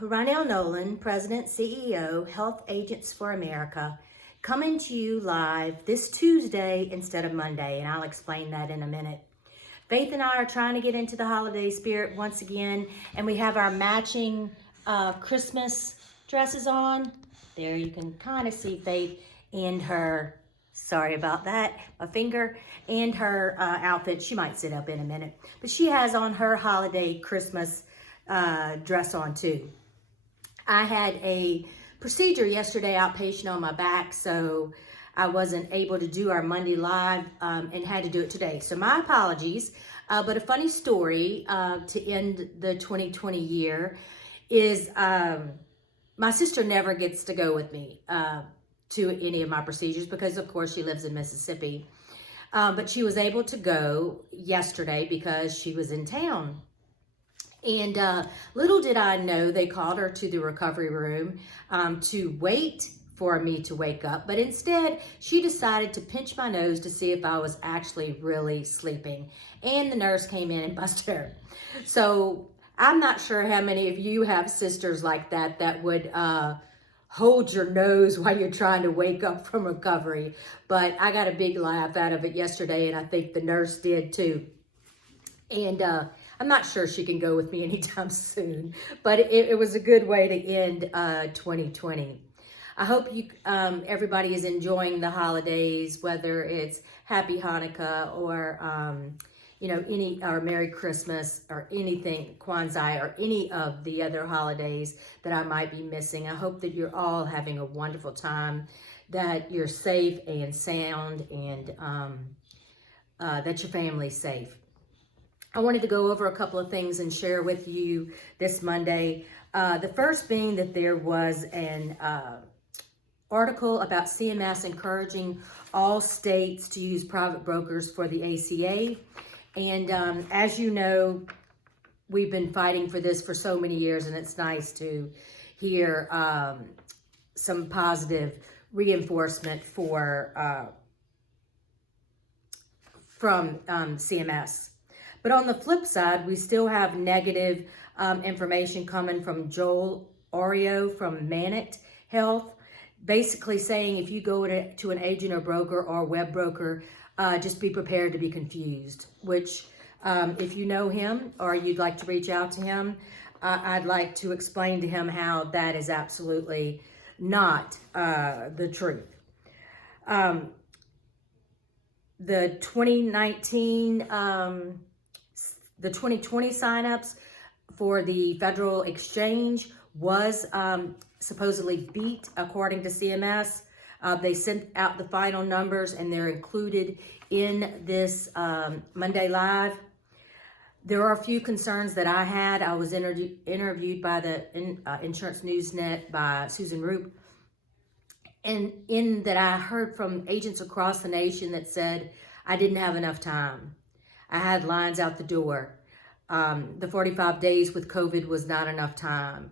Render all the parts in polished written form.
Ronell Nolan, President, CEO, Health Agents for America, coming to you live this Tuesday instead of Monday, and I'll explain that in a minute. Faith and I are trying to get into the holiday spirit once again, and we have our matching Christmas dresses on. There you can kind of see Faith in her, sorry about that, my finger, and her outfit. She might sit up in a minute, but she has on her holiday Christmas dress on too. I had a procedure yesterday, outpatient on my back, so I wasn't able to do our Monday live and had to do it today. So my apologies, but a funny story to end the 2020 year is my sister never gets to go with me to any of my procedures because, of course, she lives in Mississippi. But she was able to go yesterday because she was in town. And little did I know, they called her to the recovery room to wait for me to wake up. But instead, she decided to pinch my nose to see if I was actually really sleeping. And the nurse came in and busted her. So I'm not sure how many of you have sisters like that that would hold your nose while you're trying to wake up from recovery. But I got a big laugh out of it yesterday, and I think the nurse did too. And I'm not sure she can go with me anytime soon, but it was a good way to end 2020. I hope you everybody is enjoying the holidays, whether it's Happy Hanukkah or or Merry Christmas or anything, Kwanzaa or any of the other holidays that I might be missing. I hope that you're all having a wonderful time, that you're safe and sound, and that your family's safe. I wanted to go over a couple of things and share with you this Monday. The first being that there was an article about CMS encouraging all states to use private brokers for the ACA. And as you know, we've been fighting for this for so many years, and it's nice to hear some positive reinforcement from CMS. But on the flip side, we still have negative information coming from Joel Oreo from Manit Health, basically saying if you go to an agent or broker or web broker, just be prepared to be confused, which if you know him or you'd like to reach out to him, I'd like to explain to him how that is absolutely not the truth. The 2020 signups for the federal exchange was supposedly beat according to CMS. They sent out the final numbers and they're included in this Monday Live. There are a few concerns that I had. I was interviewed by the Insurance Newsnet by Susan Roop. And in that I heard from agents across the nation that said I didn't have enough time. I had lines out the door. The 45 days with COVID was not enough time.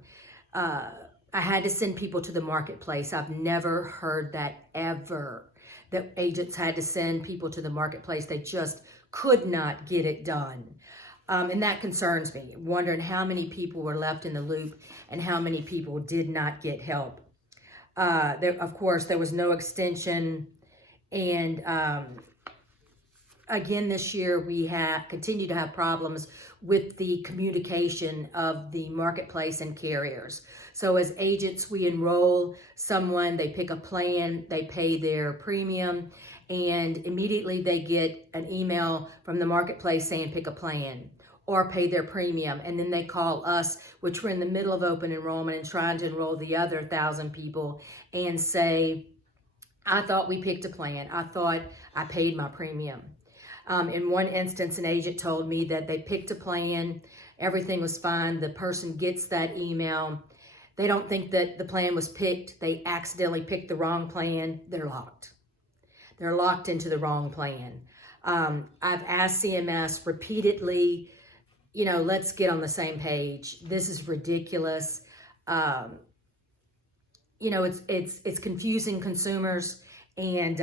I had to send people to the marketplace. I've never heard that ever, that agents had to send people to the marketplace. They just could not get it done. And that concerns me, wondering how many people were left in the loop and how many people did not get help. Of course, there was no extension, and again, this year we continue to have problems with the communication of the marketplace and carriers. So as agents, we enroll someone, they pick a plan, they pay their premium, and immediately they get an email from the marketplace saying pick a plan or pay their premium. And then they call us, which we're in the middle of open enrollment and trying to enroll the other 1,000 people, and say, I thought we picked a plan. I thought I paid my premium. In one instance, an agent told me that they picked a plan, everything was fine. The person gets that email. They don't think that the plan was picked. They accidentally picked the wrong plan. They're locked. They're locked into the wrong plan. I've asked CMS repeatedly, let's get on the same page. This is ridiculous. It's confusing consumers, and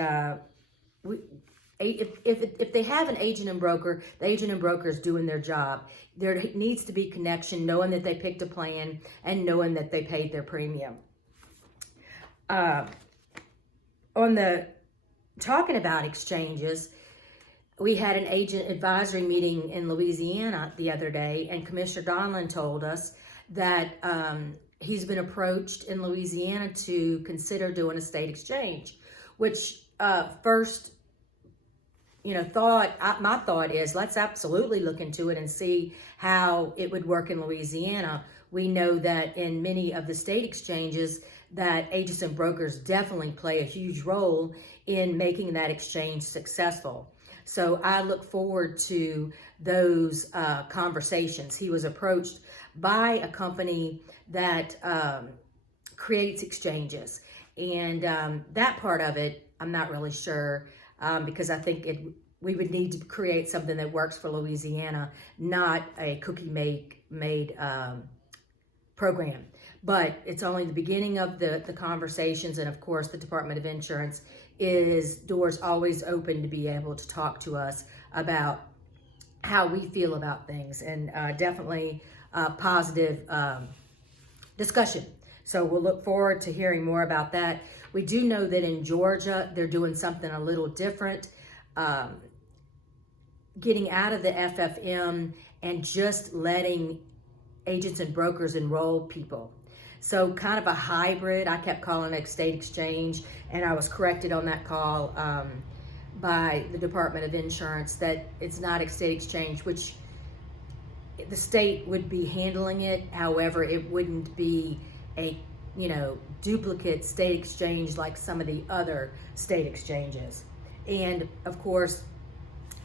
if they have an agent and broker, the agent and broker is doing their job. There needs to be connection, knowing that they picked a plan and knowing that they paid their premium. On the talking about exchanges, we had an agent advisory meeting in Louisiana the other day, and Commissioner Donlin told us that he's been approached in Louisiana to consider doing a state exchange, which first, my thought is let's absolutely look into it and see how it would work in Louisiana. We know that in many of the state exchanges that agents and brokers definitely play a huge role in making that exchange successful. So I look forward to those conversations. He was approached by a company that creates exchanges, and that part of it, I'm not really sure, because I think we would need to create something that works for Louisiana, not a cookie-made program. But it's only the beginning of the conversations, and of course the Department of Insurance is doors always open to be able to talk to us about how we feel about things, and definitely positive discussion. So we'll look forward to hearing more about that. We do know that in Georgia, they're doing something a little different, getting out of the FFM and just letting agents and brokers enroll people. So kind of a hybrid. I kept calling it state exchange, and I was corrected on that call by the Department of Insurance that it's not a state exchange, which the state would be handling it. However, it wouldn't be a duplicate state exchange like some of the other state exchanges. And of course,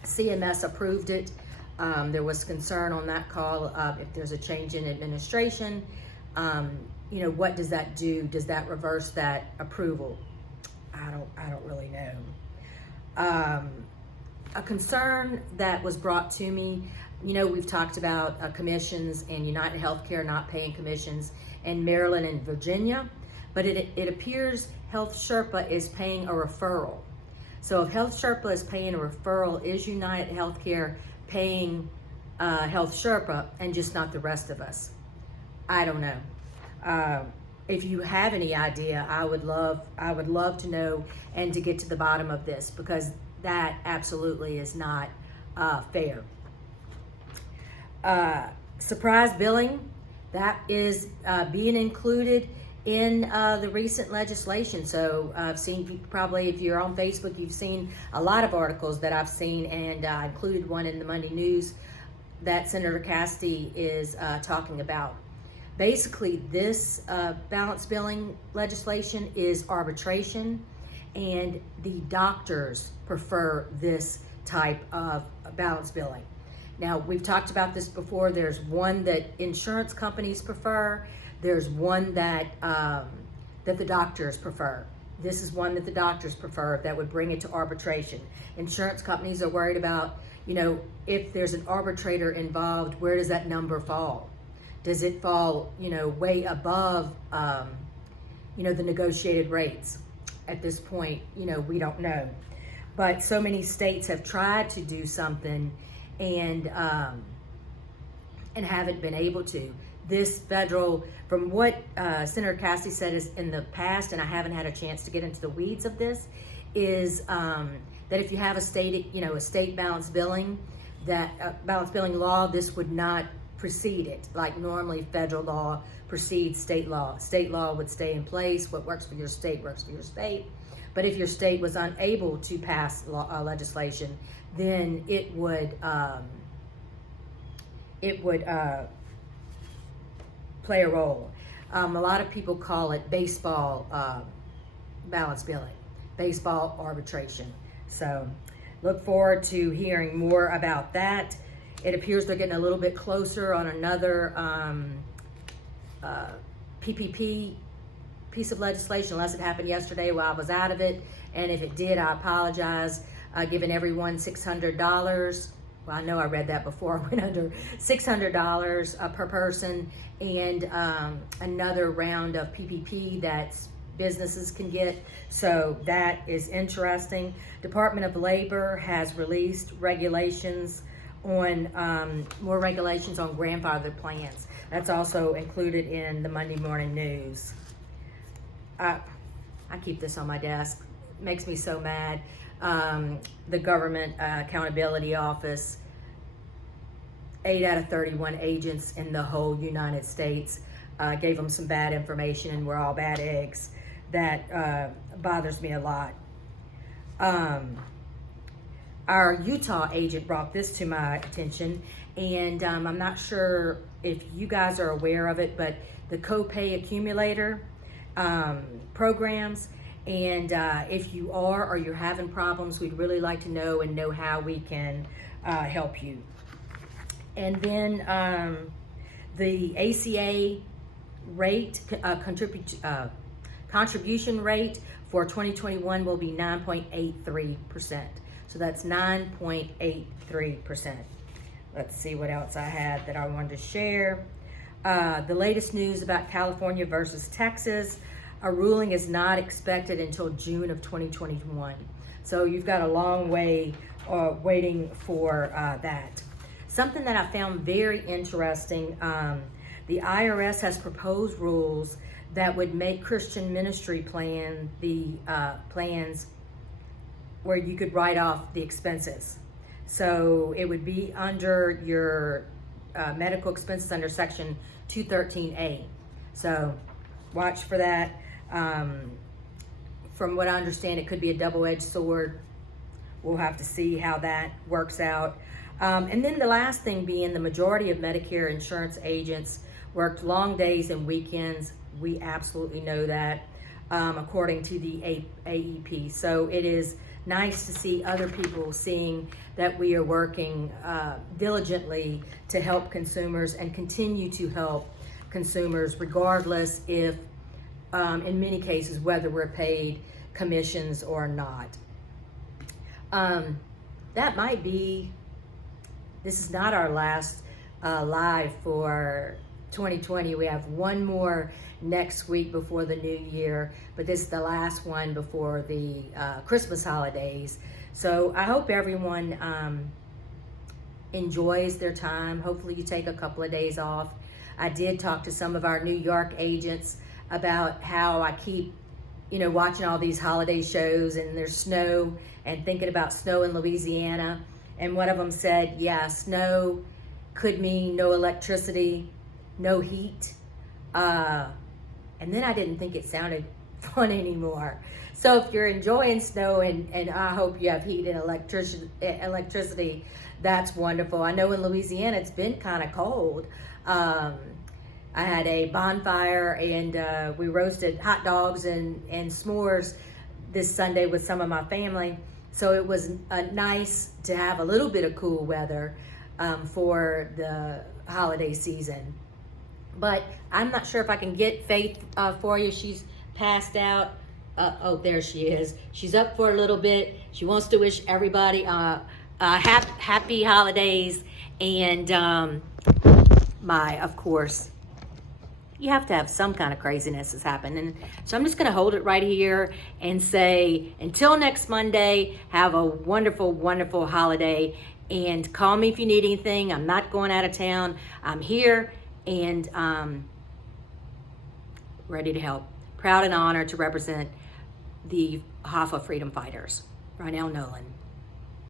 CMS approved it. There was concern on that call if there's a change in administration, what does that do? Does that reverse that approval? I don't really know. A concern that was brought to me, we've talked about commissions and United Healthcare not paying commissions in Maryland and Virginia, but it appears Health Sherpa is paying a referral. So if Health Sherpa is paying a referral, is United Healthcare paying Health Sherpa and just not the rest of us? I don't know. If you have any idea, I would love to know and to get to the bottom of this, because that absolutely is not fair. Surprise billing, that is being included in the recent legislation. So I've seen, probably if you're on Facebook, you've seen a lot of articles that I've seen, and I included one in the Monday News that Senator Cassidy is talking about. Basically, this balance billing legislation is arbitration, and the doctors prefer this type of balance billing. Now, we've talked about this before. There's one that insurance companies prefer. There's one that that the doctors prefer. This is one that the doctors prefer that would bring it to arbitration. Insurance companies are worried about, if there's an arbitrator involved, where does that number fall? Does it fall, way above, the negotiated rates? At this point, we don't know. But so many states have tried to do something and haven't been able to. This federal, from what Senator Cassidy said is in the past, and I haven't had a chance to get into the weeds of this, is that if you have a state, a state balance billing, that balance billing law, this would not precede it. Like normally federal law precedes state law. State law would stay in place. What works for your state works for your state. But if your state was unable to pass legislation, then it would play a role. A lot of people call it baseball balance billing, baseball arbitration. So look forward to hearing more about that. It appears they're getting a little bit closer on another PPP piece of legislation, unless it happened yesterday while I was out of it. And if it did, I apologize. Giving everyone $600. Well, I know I read that before. I went under $600 per person, and another round of PPP that's businesses can get. So that is interesting. Department of Labor has released regulations on more regulations on grandfathered plans. That's also included in the Monday morning news. I keep this on my desk. It makes me so mad. The Government Accountability Office, 8 out of 31 agents in the whole United States gave them some bad information and we're all bad eggs. That bothers me a lot. Our Utah agent brought this to my attention, and I'm not sure if you guys are aware of it, but the copay accumulator programs, and if you are or you're having problems, we'd really like to know how we can help you. And then the ACA rate, contribution rate for 2021 will be 9.83%. So that's 9.83%. Let's see what else I had that I wanted to share. The latest news about California versus Texas. A ruling is not expected until June of 2021. So you've got a long way waiting for that. Something that I found very interesting, the IRS has proposed rules that would make Christian ministry plans where you could write off the expenses. So it would be under your medical expenses under Section 213A. So watch for that. From what I understand, it could be a double-edged sword. We'll have to see how that works out. And then the last thing being, the majority of Medicare insurance agents worked long days and weekends. We absolutely know that, according to the AEP. So it is nice to see other people seeing that we are working diligently to help consumers and continue to help consumers, regardless if, in many cases, whether we're paid commissions or not. That might be, this is not our last live for 2020. We have one more next week before the new year, but this is the last one before the Christmas holidays. So I hope everyone enjoys their time. Hopefully you take a couple of days off. I did talk to some of our New York agents about how I keep, watching all these holiday shows and there's snow and thinking about snow in Louisiana. And one of them said, yeah, snow could mean no electricity, no heat. And then I didn't think it sounded fun anymore. So if you're enjoying snow and I hope you have heat and electricity, that's wonderful. I know in Louisiana it's been kind of cold. I had a bonfire and we roasted hot dogs and s'mores this Sunday with some of my family. So it was nice to have a little bit of cool weather for the holiday season. But I'm not sure if I can get Faith for you. She's passed out. Oh, there she is. She's up for a little bit. She wants to wish everybody happy holidays. And of course, you have to have some kind of craziness has happened. And so I'm just going to hold it right here and say, until next Monday, have a wonderful, wonderful holiday. And call me if you need anything. I'm not going out of town. I'm here and ready to help. Proud and honored to represent the HAFA freedom fighters. Rynell Nolan.